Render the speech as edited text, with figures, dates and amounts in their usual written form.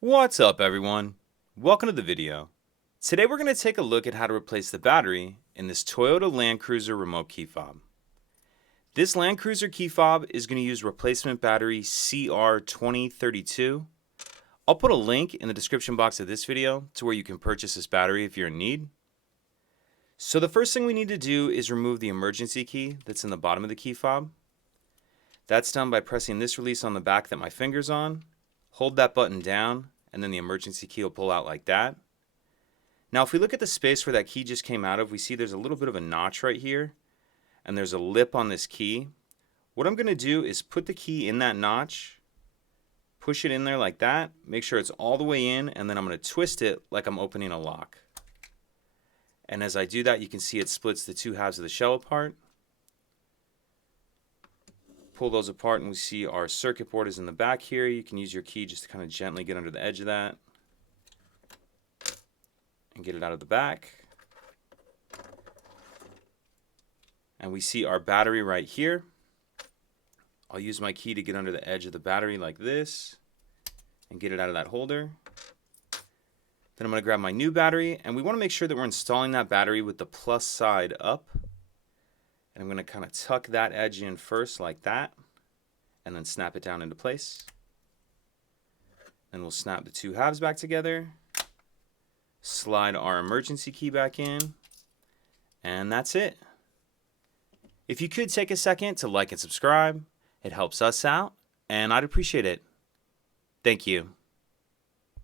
What's up everyone? Welcome to the video. Today we're going to take a look at how to replace the battery in this Toyota Land Cruiser remote key fob. This Land Cruiser key fob is going to use replacement battery CR2032. I'll put a link in the description box of this video to where you can purchase this battery if you're in need. So the first thing we need to do is remove the emergency key that's in the bottom of the key fob. That's done by pressing this release on the back that my finger's on. Hold that button down, and then the emergency key will pull out like that. Now if we look at the space where that key just came out of, we see there's a little bit of a notch right here, and there's a lip on this key. What I'm going to do is put the key in that notch, push it in there like that, make sure it's all the way in, and then I'm going to twist it like I'm opening a lock. And as I do that, you can see it splits the two halves of the shell apart. Pull those apart and we see our circuit board is in the back here. You can use your key just to kind of gently get under the edge of that and get it out of the back. And we see our battery right here. I'll use my key to get under the edge of the battery like this and get it out of that holder. Then I'm going to grab my new battery, and we want to make sure that we're installing that battery with the plus side up. And I'm going to kind of tuck that edge in first like that, and then snap it down into place. Then we'll snap the two halves back together, slide our emergency key back in, and that's it. If you could take a second to like and subscribe, it helps us out, and I'd appreciate it. Thank you.